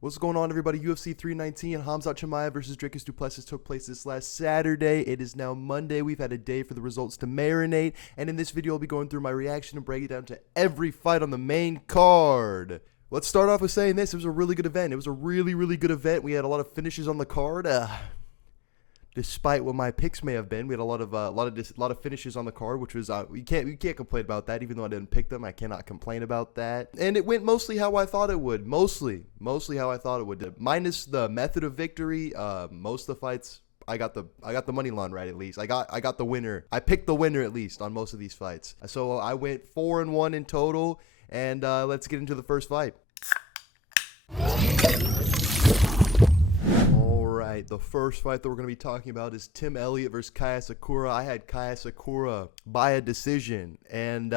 What's going on, everybody? UFC 319, KHAMZAT Chimaev versus du Plessis took place this last Saturday. It is now Monday. We've had a day for the results to marinate, and in this video, I'll be going through my reaction and breaking down to every fight on the main card. Let's start off with saying this. It was a really good event. It was a really good event. We had a lot of finishes on the card. Despite what my picks may have been, we had a lot of finishes on the card, which was you can't complain about that. Even though I didn't pick them, I cannot complain about that. And it went mostly how I thought it would. Mostly how I thought it would. Minus the method of victory. Most of the fights, I got the money line right at least. I got the winner. I picked the winner at least on most of these fights. So I went 4-1 in total. And let's get into the first fight. The first fight that we're going to be talking about is Tim Elliott versus Kaya Sakura. I had Kaya Sakura by a decision, and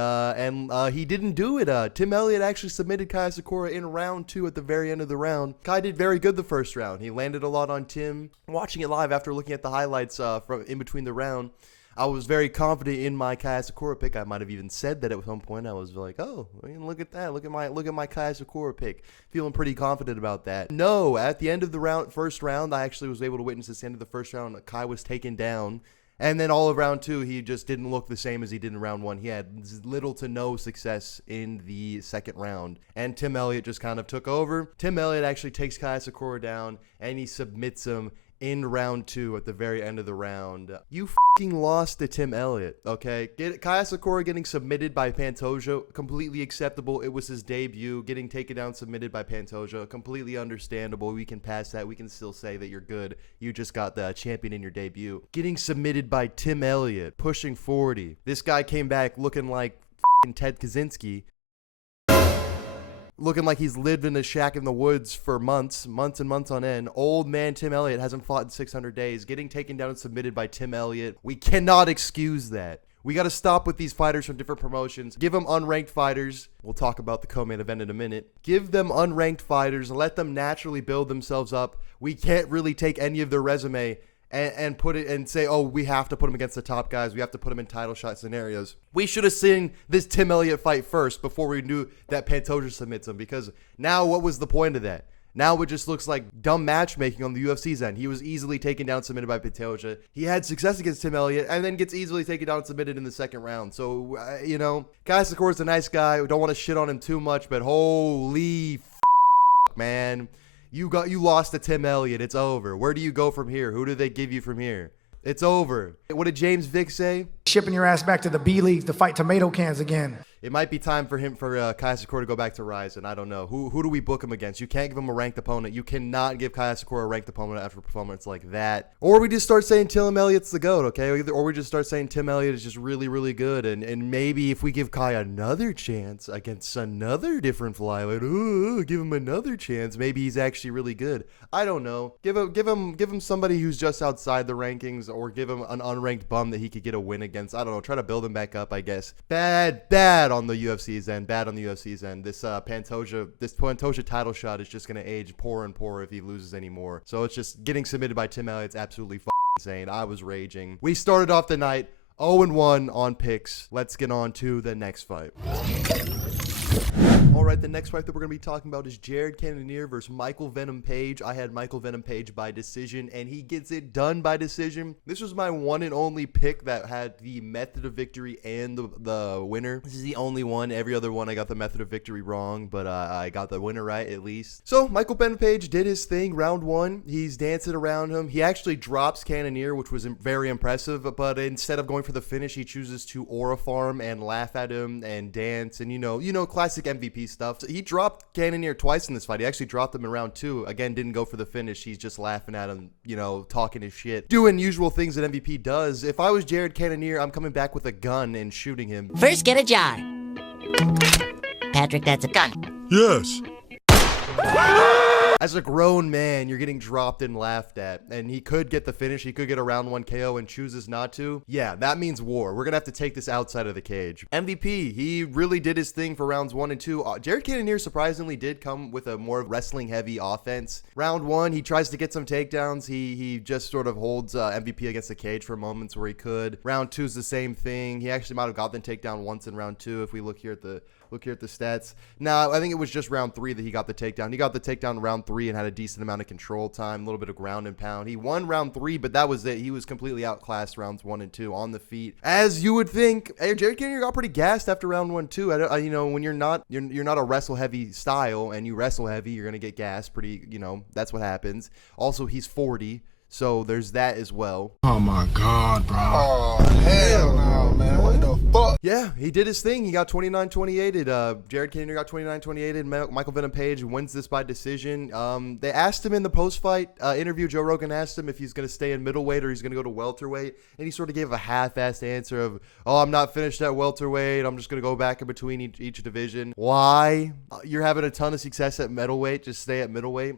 he didn't do it. Tim Elliott actually submitted Kaya Sakura in round 2 at the very end of the round. Kai did very good the first round. He landed a lot on Tim. Watching it live after looking at the highlights from in between the round, I was very confident in my Kaya Sakura pick. I might have even said that at some point. I was like, "Oh, look at that! Look at my Kaya Sakura pick." Feeling pretty confident about that. No, at the end of the first round, I actually was able to witness this end of the first round. Kai was taken down, and then all of round 2, he just didn't look the same as he did in round 1. He had little to no success in the second round, and Tim Elliott just kind of took over. Tim Elliott actually takes Kaya Sakura down, and he submits him in round 2 at the very end of the round. You fucking lost to Tim Elliott, okay? Kaya Sakura getting submitted by Pantoja, completely acceptable. It was his debut. Getting taken down, submitted by Pantoja, completely understandable. We can pass that. We can still say that you're good. You just got the champion in your debut. Getting submitted by Tim Elliott, pushing 40. This guy came back looking like fucking Ted Kaczynski. Looking like he's lived in a shack in the woods for months and months on end. Old man Tim Elliott hasn't fought in 600 days. Getting taken down and submitted by Tim Elliott. We cannot excuse that. We got to stop with these fighters from different promotions. Give them unranked fighters. We'll talk about the co-main event in a minute. Give them unranked fighters and let them naturally build themselves up. We can't really take any of their resume and put it and say, oh, we have to put him against the top guys. We have to put him in title shot scenarios. We should have seen this Tim Elliott fight first before we knew that Pantoja submits him, because now what was the point of that? Now it just looks like dumb matchmaking on the UFC's end. He was easily taken down, submitted by Pantoja. He had success against Tim Elliott and then gets easily taken down, submitted in the second round. So, Kaya Sakura's a nice guy. We don't want to shit on him too much, but holy man. You lost to Tim Elliott. It's over. Where do you go from here? Who do they give you from here? It's over. What did James Vick say? Shipping your ass back to the B League to fight tomato cans again. It might be time for Kaya Sakura to go back to Ryzen. I don't know. Who do we book him against? You can't give him a ranked opponent. You cannot give Kaya Sakura a ranked opponent after a performance like that. Or we just start saying Tim Elliott's the GOAT, okay? Or we just start saying Tim Elliott is just really good. And maybe if we give Kaya another chance against another different flyweight, give him another chance, maybe he's actually really good. I don't know. Give him somebody who's just outside the rankings, or give him an unranked bum that he could get a win against. I don't know. Try to build him back up, I guess. Bad on the UFC's end. This Pantoja title shot is just going to age poorer and poorer if he loses anymore. So it's just getting submitted by Tim Elliott's absolutely insane. I was raging. We started off the night 0-1 on picks. Let's get on to the next fight. All right, the next fight that we're going to be talking about is Jared Cannonier versus Michael Venom Page. I had Michael Venom Page by decision, and he gets it done by decision. This was my one and only pick that had the method of victory and the winner. This is the only one. Every other one I got the method of victory wrong, but I got the winner right at least. So Michael Venom Page did his thing. Round 1, he's dancing around him. He actually drops Cannonier, which was very impressive, but instead of going for the finish, he chooses to aura farm and laugh at him and dance, and classic MVP stuff. So he dropped Cannonier twice in this fight. He actually dropped him in round 2. Again, didn't go for the finish. He's just laughing at him, talking his shit, doing usual things that MVP does. If I was Jared Cannonier, I'm coming back with a gun and shooting him. First, get a jar. Patrick, that's a gun. Yes. As a grown man, you're getting dropped and laughed at, and he could get the finish. He could get a round 1 KO and chooses not to. Yeah, that means war. We're going to have to take this outside of the cage. MVP, he really did his thing for rounds 1 and 2. Jared Cannonier surprisingly did come with a more wrestling-heavy offense. Round 1, he tries to get some takedowns. He just sort of holds MVP against the cage for moments where he could. Round 2 is the same thing. He actually might have gotten the takedown once in round 2 if we look here at the Look here at the stats. Now, I think it was just round 3 that he got the takedown. He got the takedown in round 3 and had a decent amount of control time, a little bit of ground and pound. He won round 3, but that was it. He was completely outclassed rounds 1 and 2 on the feet. As you would think, Jared Cannonier got pretty gassed after round 1 too. You know, when you're not a wrestle heavy style and you wrestle heavy, you're gonna get gassed pretty. You know, that's what happens. Also, he's 40. So there's that as well. Oh my God, bro. Oh, hell no, man. What the fuck? Yeah, he did his thing. He got 29-28. Jared Cannonier got 29-28. Michael Venom Page wins this by decision. They asked him in the post-fight interview, Joe Rogan asked him if he's going to stay in middleweight or he's going to go to welterweight. And he sort of gave a half-assed answer of, oh, I'm not finished at welterweight. I'm just going to go back in between each division. Why? You're having a ton of success at middleweight. Just stay at middleweight.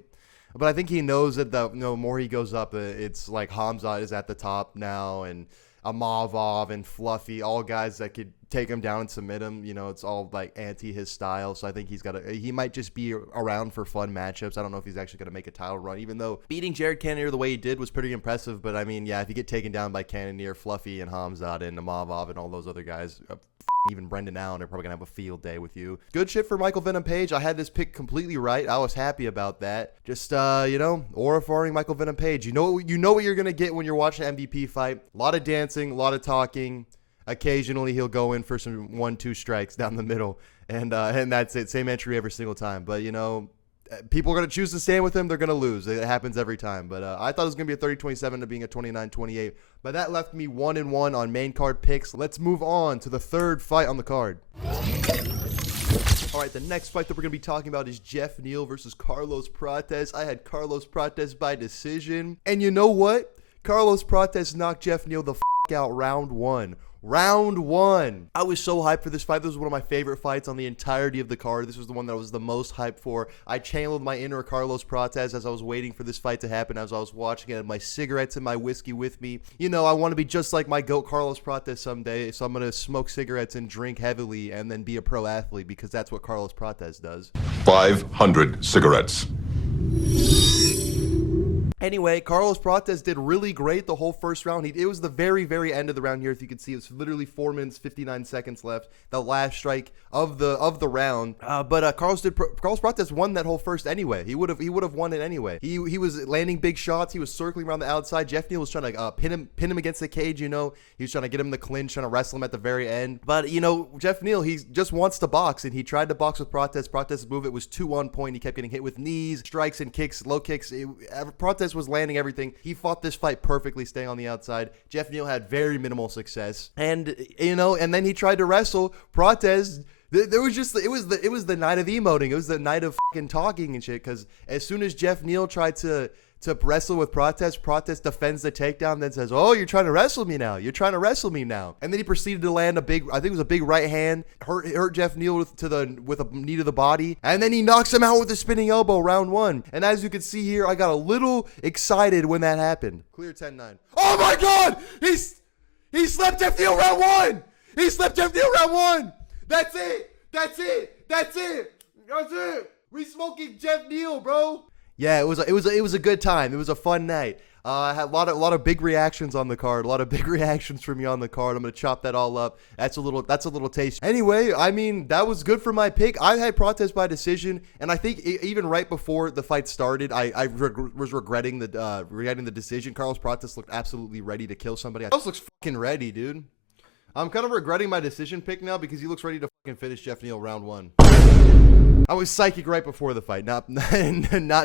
But I think he knows that the more he goes up, it's like KHAMZAT is at the top now, and Amavov and Fluffy, all guys that could take him down and submit him. You know, it's all like anti his style. So I think he might just be around for fun matchups. I don't know if he's actually going to make a title run, even though beating Jared Cannonier the way he did was pretty impressive. But I mean, yeah, if you get taken down by Cannonier, Fluffy, and KHAMZAT and Amavov and all those other guys, even Brendan Allen, they're probably gonna have a field day with you. Good shit for Michael Venom Page. I had this pick completely right. I was happy about that. Just you know, aura farming Michael Venom Page. You know what you're gonna get when you're watching an MVP fight. A lot of dancing, a lot of talking. Occasionally he'll go in for some 1-2 strikes down the middle, and that's it. Same entry every single time. But you know, people are going to choose to stand with him. They're going to lose. It happens every time. But I thought it was going to be a 30-27 to being a 29-28. But that left me 1-1 on main card picks. Let's move on to the third fight on the card. All right, the next fight that we're going to be talking about is Jeff Neal versus Carlos Prates. I had Carlos Prates by decision. And you know what? Carlos Prates knocked Jeff Neal the out round 1. Round 1. I was so hyped for this fight. This was one of my favorite fights on the entirety of the card. This was the one that I was the most hyped for. I channeled my inner Carlos Prates as I was waiting for this fight to happen, as I was watching it. I had my cigarettes and my whiskey with me. You know, I want to be just like my GOAT Carlos Prates someday, so I'm going to smoke cigarettes and drink heavily and then be a pro athlete, because that's what Carlos Prates does. 500 cigarettes. Anyway, Carlos Prates did really great the whole first round. It was the very, very end of the round here. If you can see, it's literally 4 minutes, 59 seconds left. The last strike of the round. But Carlos Prates won that whole first anyway. He would have won it anyway. He was landing big shots. He was circling around the outside. Jeff Neal was trying to pin him against the cage. You know, he was trying to get him the clinch, trying to wrestle him at the very end. But you know, Jeff Neal, he just wants to box, and he tried to box with Prates. Prates' move, it was too on point. He kept getting hit with knees, strikes, and kicks, low kicks. Prates was landing everything. He fought this fight perfectly, staying on the outside. Jeff Neal had very minimal success, and you know, and then he tried to wrestle Prates. It was the night of emoting. It was the night of fucking talking and shit. Because as soon as Jeff Neal tried to wrestle with Prates defends the takedown, then says, "Oh, you're trying to wrestle me now. You're trying to wrestle me now." And then he proceeded to land I think it was a big right hand, hurt Jeff Neal with a knee to the body, and then he knocks him out with a spinning elbow, round 1. And as you can see here, I got a little excited when that happened. Clear 10-9. Oh my God! He slept Jeff Neal round 1. He slept Jeff Neal round 1. That's it. We smoking Jeff Neal, bro. Yeah, it was a good time. It was a fun night. I had a lot of big reactions on the card. A lot of big reactions from you on the card. I'm gonna chop that all up. That's a little taste. Anyway, I mean, that was good for my pick. I had Prates by decision, and I think even right before the fight started, I was regretting the decision. Carlos Prates looked absolutely ready to kill somebody. Carlos looks fucking ready, dude. I'm kind of regretting my decision pick now, because he looks ready to fucking finish Jeff Neal round 1. I was psychic right before the fight, not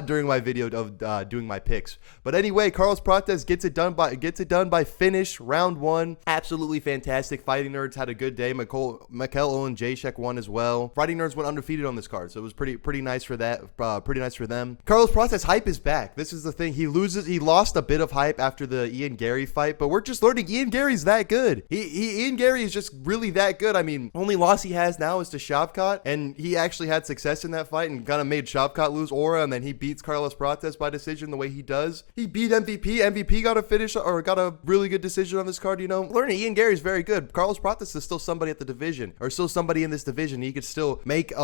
during my video of doing my picks. But anyway, Carlos Prates gets it done by finish, round 1. Absolutely fantastic. Fighting Nerds had a good day. Mikel Olin Jacek won as well. Fighting Nerds went undefeated on this card, so it was pretty nice for that. Pretty nice for them. Carlos Prates' hype is back. This is the thing. He lost a bit of hype after the Ian Gary fight, but we're just learning Ian Gary's that good. Ian Gary is just really that good. I mean, only loss he has now is to Shavkat, and he actually had success in that fight and kind of made Shavkat lose aura, and then he beats Carlos Prates by decision the way he does. He beat MVP. MVP got a finish or got a really good decision on this card. You know, learning Ian Gary is very good. Carlos Prates is still somebody at the division, or still somebody in this division. He could still make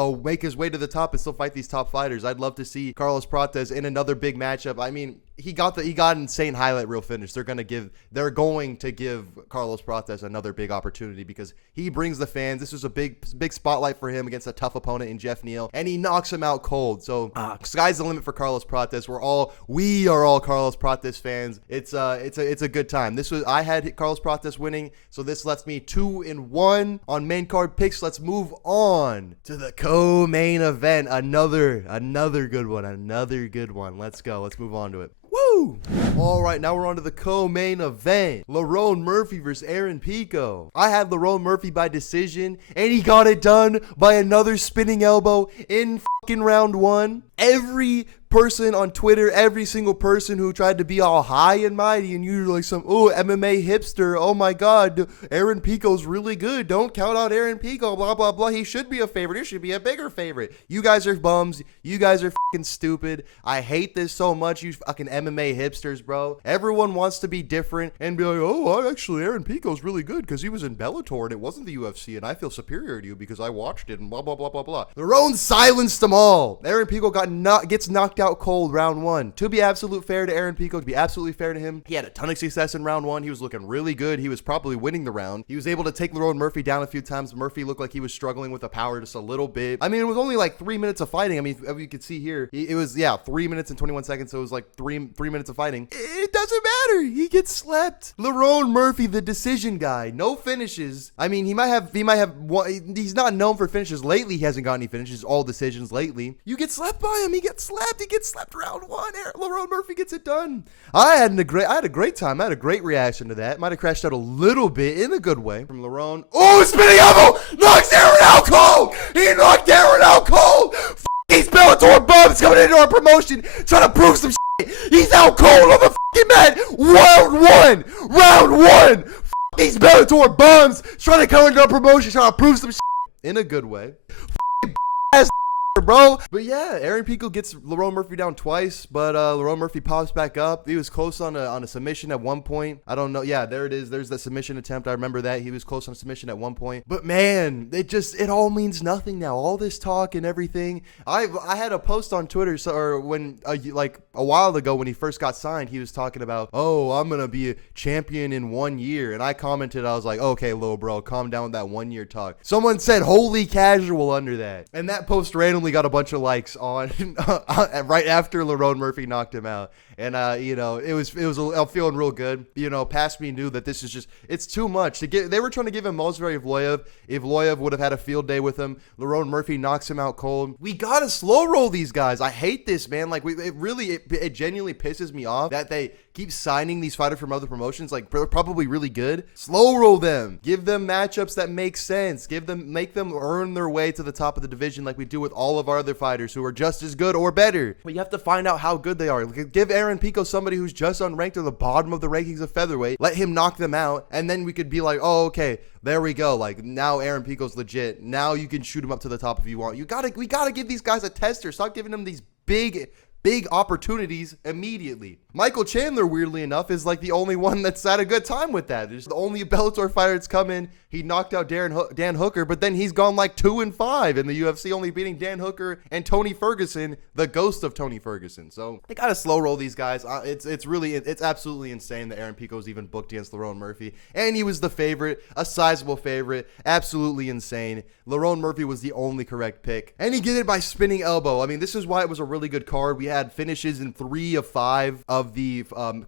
his way to the top and still fight these top fighters. I'd love to see Carlos Prates in another big matchup. I mean, he got an insane highlight reel finish. They're going to give Carlos Prates another big opportunity because he brings the fans. This was a big spotlight for him against a tough opponent in Jeff Neal, and he knocks him out cold. So sky's the limit for Carlos Prates. We are all Carlos Prates fans. It's a good time. I had Carlos Prates winning, so this lets me 2-1 on main card picks. Let's move on to the co-main event. Another good one. Let's go. Let's move on to it. Woo! All right, now we're on to the co-main event. Lerone Murphy versus Aaron Pico. I had Lerone Murphy by decision, and he got it done by another spinning elbow in fucking round 1. Every person on Twitter, every single person who tried to be all high and mighty and you're like some MMA hipster, oh my god, Aaron Pico's really good, don't count out Aaron Pico, blah blah blah, he should be a favorite, he should be a bigger favorite. You guys are bums, you guys are fucking stupid. I hate this so much, you fucking MMA hipsters, bro. Everyone wants to be different and be like, oh, actually Aaron Pico's really good because he was in Bellator and it wasn't the UFC and I feel superior to you because I watched it and blah blah blah blah blah. Lerone silenced them all. Aaron Pico gets knocked out cold round 1. To be absolute fair to Aaron Pico, to be absolutely fair to him, he had a ton of success in round 1. He was looking really good. He was probably winning the round. He was able to take Lerone Murphy down a few times. Murphy looked like he was struggling with the power just a little bit. I mean, it was only like 3 minutes of fighting. I mean, as you can see here, it was 3 minutes and 21 seconds. So it was like three minutes of fighting. It doesn't matter. He gets slept. Lerone Murphy, the decision guy, no finishes. I mean, he might have one, he's not known for finishes lately. He hasn't got any finishes, all decisions lately. You get slept by him. He gets slept round 1. Lerone Murphy gets it done. I had a great time. I had a great reaction to that. Might have crashed out a little bit in a good way from Lerone. Oh, spinning elbow! Knocks Aaron out cold! He knocked Aaron out cold! These Bellator bums coming into our promotion trying to prove some shit. He's out cold on the fucking mat. Round one. These Bellator bums trying to come into our promotion trying to prove some shit in a good way. Ass bro. But yeah, Aaron Pico gets Lerone Murphy down twice, but Lerone Murphy pops back up. He was close on a submission at one point. I don't know. Yeah, there it is. There's that submission attempt. I remember that. He was close on a submission at one point. But man, it all means nothing now. All this talk and everything. I had a post on Twitter, when like a while ago when he first got signed, he was talking about, oh, I'm gonna be a champion in 1 year, and I commented, I was like, okay, little bro, calm down with that 1 year talk. Someone said holy casual under that, and that post randomly got a bunch of likes on right after Lerone Murphy knocked him out. And I'm feeling real good. Past me knew that this is just, it's too much to get. They were trying to give him Mozarty Evloev. Evloev would have had a field day with him. Lerone Murphy knocks him out cold. We gotta slow roll these guys. I hate this, man. Like it genuinely pisses me off that they keep signing these fighters from other promotions, like probably really good. Slow roll them. Give them matchups that make sense. Make them earn their way to the top of the division like we do with all of our other fighters who are just as good or better. But you have to find out how good they are. Give Aaron Pico somebody who's just unranked or the bottom of the rankings of featherweight. Let him knock them out, and then we could be like, oh, okay, there we go. Like, now Aaron Pico's legit. Now you can shoot him up to the top if you want. We gotta give these guys a tester. Stop giving them these big opportunities immediately. Michael Chandler, weirdly enough, is like the only one that's had a good time with that. There's the only Bellator fighter that's come in. He knocked out Dan Hooker, but then he's gone like 2-5 in the UFC, only beating Dan Hooker and Tony Ferguson, the ghost of Tony Ferguson. So they gotta slow roll these guys. It's absolutely insane that Aaron Pico was even booked against Lerone Murphy, and he was the favorite, a sizable favorite. Absolutely insane. Lerone Murphy was the only correct pick, and he did it by spinning elbow. I mean, this is why it was a really good card. We had finishes in 3 of 5 of the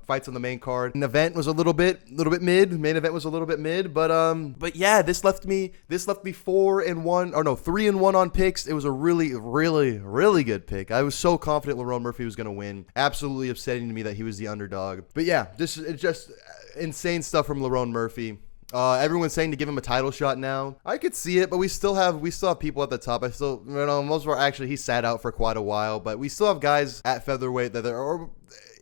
fights on the main card. An event was a little bit mid. Main event was a little bit mid, but yeah, this left me 4-1, or no, 3-1 on picks. It was a really, really, really good pick. I was so confident Lerone Murphy was gonna win. Absolutely upsetting to me that he was the underdog. But yeah, it's just insane stuff from Lerone Murphy. Everyone's saying to give him a title shot now. I could see it, but we still have people at the top. Most of our, actually, he sat out for quite a while, but we still have guys at featherweight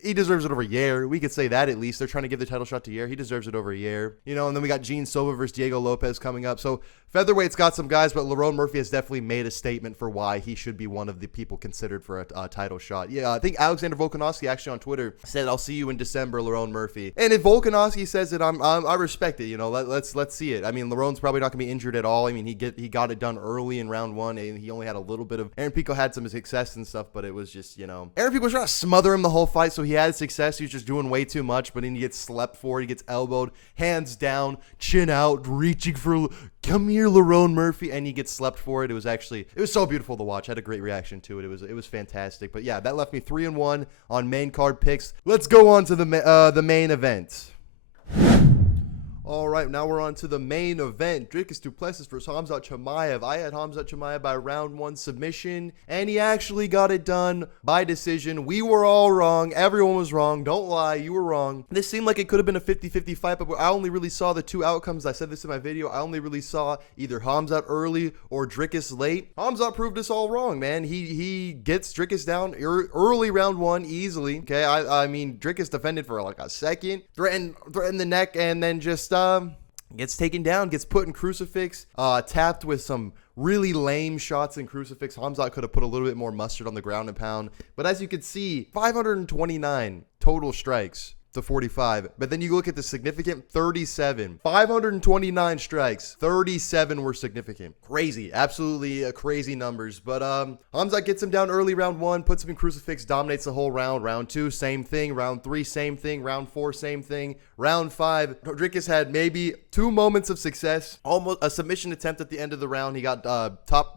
he deserves it over Yair. We could say that at least. They're trying to give the title shot to Yair. He deserves it over Yair. And then we got Gene Silva versus Diego Lopez coming up. So Featherweight's got some guys, but Lerone Murphy has definitely made a statement for why he should be one of the people considered for a title shot. Yeah, I think Alexander Volkanovski actually on Twitter said, "I'll see you in December, Lerone Murphy." And if Volkanovski says it, I respect it. You know, let's see it. I mean, Lerone's probably not gonna be injured at all. I mean, he got it done early in round 1, and he only had a little bit of. Aaron Pico had some success and stuff, but it was just, you know, Aaron Pico was trying to smother him the whole fight, so he had success. He was just doing way too much, but then he gets slept for. He gets elbowed, hands down, chin out, reaching for. Come here, Lerone Murphy, and he gets slept for it. It was so beautiful to watch. I had a great reaction to it. It was fantastic. But yeah, that left me 3-1 on main card picks. Let's go on to the main event. All right, now we're on to the main event. Dricus du Plessis versus KHAMZAT Chimaev. I had KHAMZAT Chimaev by round 1 submission, and he actually got it done by decision. We were all wrong. Everyone was wrong. Don't lie. You were wrong. This seemed like it could have been a 50-50 fight, but I only really saw the two outcomes. I said this in my video. I only really saw either KHAMZAT early or Dricus late. KHAMZAT proved us all wrong, man. He gets Dricus down early round 1 easily. Okay, I mean, Dricus defended for like a second, threatened the neck, and then just gets taken down, gets put in crucifix, tapped with some really lame shots in crucifix. KHAMZAT could have put a little bit more mustard on the ground and pound. But as you can see, 529 total strikes to 45. But then you look at the significant 37. 529 strikes, 37 were significant. Crazy, absolutely crazy numbers. But KHAMZAT gets him down early round 1, puts him in crucifix, dominates the whole round. Round 2, same thing. Round 3, same thing. Round 4, same thing. Round 5, Dricus had maybe 2 moments of success. Almost a submission attempt at the end of the round. He got I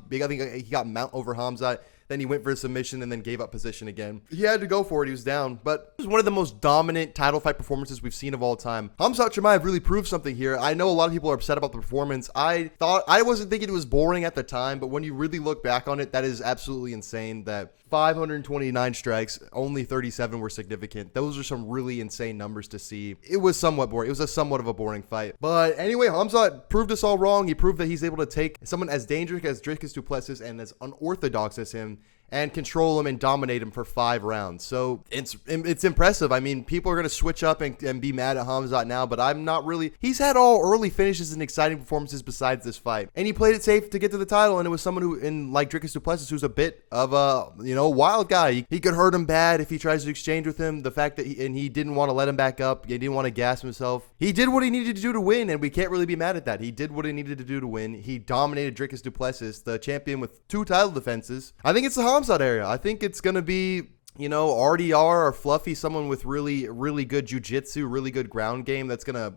think he got mount over KHAMZAT. Then he went for a submission and then gave up position again. He had to go for it. He was down. But it was one of the most dominant title fight performances we've seen of all time. KHAMZAT Chimaev really proved something here. I know a lot of people are upset about the performance. I wasn't thinking it was boring at the time, but when you really look back on it, that is absolutely insane that 529 strikes, only 37 were significant. Those are some really insane numbers to see. It was somewhat boring. It was somewhat of a boring fight. But anyway, KHAMZAT proved us all wrong. He proved that he's able to take someone as dangerous as Dricus du Plessis and as unorthodox as him and control him and dominate him for 5 rounds. So it's impressive. I mean, people are going to switch up and be mad at KHAMZAT now, but I'm not really. He's had all early finishes and exciting performances besides this fight. And he played it safe to get to the title, and it was someone who, like Dricus du Plessis, who's a bit of a, wild guy. He could hurt him bad if he tries to exchange with him. The fact that he didn't want to let him back up. He didn't want to gas himself. He did what he needed to do to win, and we can't really be mad at that. He did what he needed to do to win. He dominated Dricus du Plessis, the champion with 2 title defenses. I think it's the KHAMZAT area. I think it's going to be, RDR or Fluffy, someone with really, really good jiu-jitsu, really good ground game that's going to,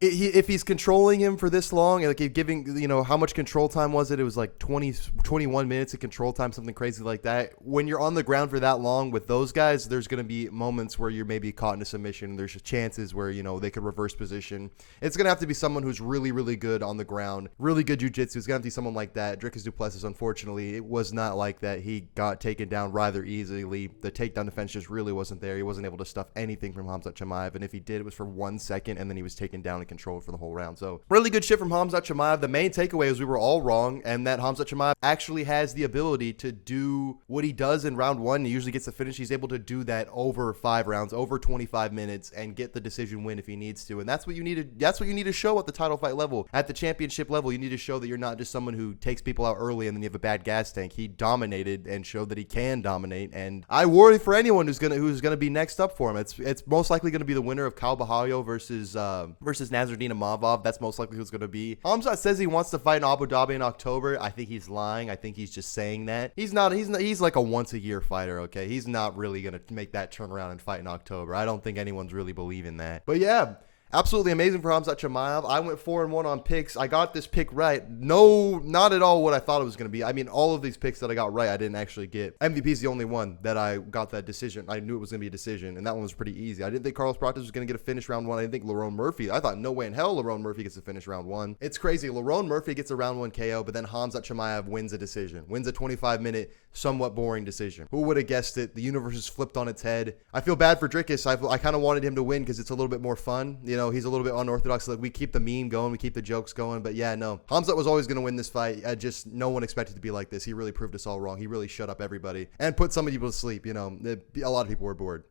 if he's controlling him for this long, like giving, how much control time was it? It was like 21 minutes of control time, something crazy like that. When you're on the ground for that long with those guys, there's going to be moments where you're maybe caught in a submission. There's chances where, they could reverse position. It's going to have to be someone who's really, really good on the ground, really good jiu-jitsu. It's going to have to be someone like that. Dricus du Plessis, unfortunately, it was not like that. He got taken down rather easily. The takedown defense just really wasn't there. He wasn't able to stuff anything from KHAMZAT Chimaev, and if he did, it was for 1 second, and then he was taken down and controlled for the whole round. So really good shit from KHAMZAT Chimaev. The main takeaway is we were all wrong, and that KHAMZAT Chimaev actually has the ability to do what he does in round 1. He usually gets the finish. He's able to do that over 5 rounds, over 25 minutes, and get the decision win if he needs to. And that's what you need to. That's what you need to show at the title fight level, at the championship level. You need to show that you're not just someone who takes people out early and then you have a bad gas tank. He dominated and showed that he can dominate, and I worry for anyone who's gonna be next up for him. It's most likely gonna be the winner of Kyle Bahayo versus Nasruddin Imavov. That's most likely who's gonna be. KHAMZAT says he wants to fight in Abu Dhabi in October. I think he's lying. I think he's just saying that. He's not. He's like a once a year fighter. Okay, he's not really gonna make that turnaround and fight in October. I don't think anyone's really believing that. But yeah. Absolutely amazing for KHAMZAT Chimaev. I went 4-1 on picks. I got this pick right. No, not at all what I thought it was going to be. I mean, all of these picks that I got right, I didn't actually get. MVP is the only one that I got that decision. I knew it was going to be a decision, and that one was pretty easy. I didn't think Carlos Prates was going to get a finish round 1. I didn't think Lerone Murphy. I thought no way in hell Lerone Murphy gets a finish round 1. It's crazy. Lerone Murphy gets a round 1 KO, but then KHAMZAT Chimaev wins a decision. Wins a 25-minute, somewhat boring decision. Who would have guessed it? The universe is flipped on its head. I feel bad for Dricus. I kind of wanted him to win because it's a little bit more fun. He's a little bit unorthodox. Like we keep the meme going, we keep the jokes going. But yeah, no, KHAMZAT was always going to win this fight. No one expected to be like this. He really proved us all wrong. He really shut up everybody and put some people to sleep. A lot of people were bored.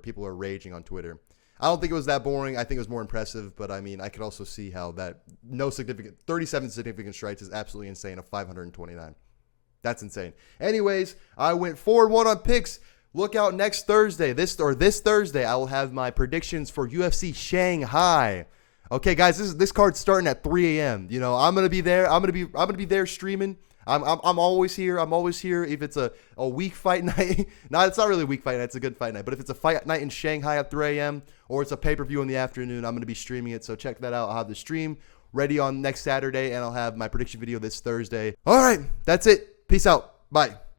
People were raging on Twitter. I don't think it was that boring. I think it was more impressive, but I mean, I could also see how that 37 significant strikes is absolutely insane. Of 529. That's insane. Anyways, I went 4-1 on picks. Look out next Thursday. This Thursday, I will have my predictions for UFC Shanghai. Okay, guys, this card's starting at 3 a.m. You know, I'm gonna be there. I'm gonna be there streaming. I'm always here. I'm always here. If it's a weak fight night, no, it's not really a weak fight night. It's a good fight night. But if it's a fight night in Shanghai at 3 a.m. or it's a pay-per-view in the afternoon, I'm gonna be streaming it. So check that out. I'll have the stream ready on next Saturday, and I'll have my prediction video this Thursday. All right, that's it. Peace out. Bye.